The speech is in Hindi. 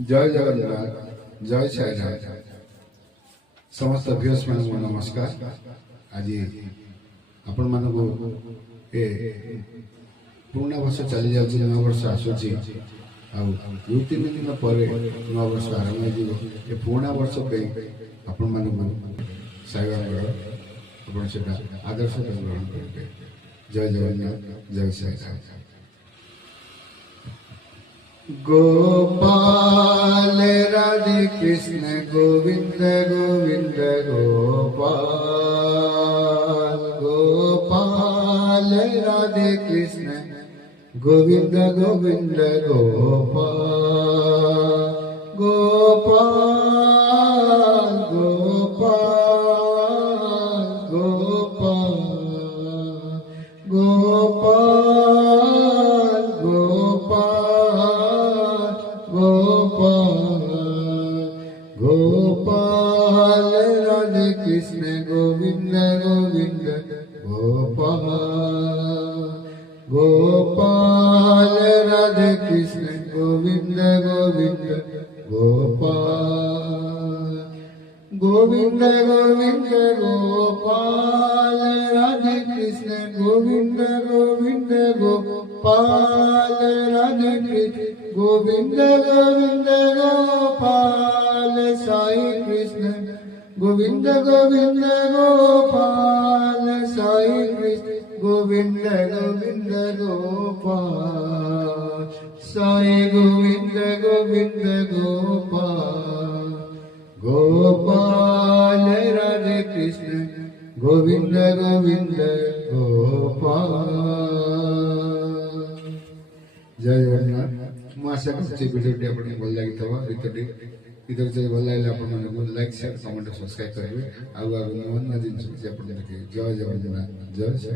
जय जगन्नाथ जय साईनाथ समस्त अभ्यास मान नमस्कार। आज आपण मान ए पुराना वर्ष चली जाऊँ नव वर्ष आसूची दु तीन दिन पर नव वर्ष आरंभ हो पुराना वर्ष आपण मान साई बाबा आदर्श ग्रहण करेंगे। जय जगन्नाथ जय साईनाथ। गोपाल राधे कृष्ण गोविंद गोविंद गोपाल गोपाल राधे कृष्ण गोविंद गोविंद गोपाल गोपाल गोपाल गोपाल गोपाल गोपाल गोपाल गोपाल राधे कृष्ण गोविंद गोविंद गोपाल गोपाल राधे कृष्ण गोविंद गोविंद गोपाल गोविंद गोविंद गोपाल राधे कृष्ण गोविंद गोविंद गोपाल राधे कृष्ण गोविंद गोविंद गोपाल साई कृष्ण गोविंद गोविंद गोपाल साई कृष्ण गोविंद गोविंद गोपाल साई गोविंद गोविंद गोपाल गोपाल राधे कृष्ण गोविंद गोविंद गोपाल। जय जगन्नाथ। ମୁଁ ଆଶା କରୁଛି ଭିଡ଼ିଓଟି ଆପଣଙ୍କୁ ଭଲ ଲାଗିଥିବ। ଗୀତଟି ଭଲ ଲାଗିଲେ ଆପଣମାନଙ୍କୁ ଲାଇକ୍ ସେୟାର କମେଣ୍ଟ ସବସ୍କ୍ରାଇବ୍ କରିବେ। ଆଉ ନୂଆ ନୂଆ ଜିନିଷ କିଛି ଆପଣ ଦେଖିବେ। ଜୟ ଜଗନ୍ନାଥ ଜୟ ଜୟ।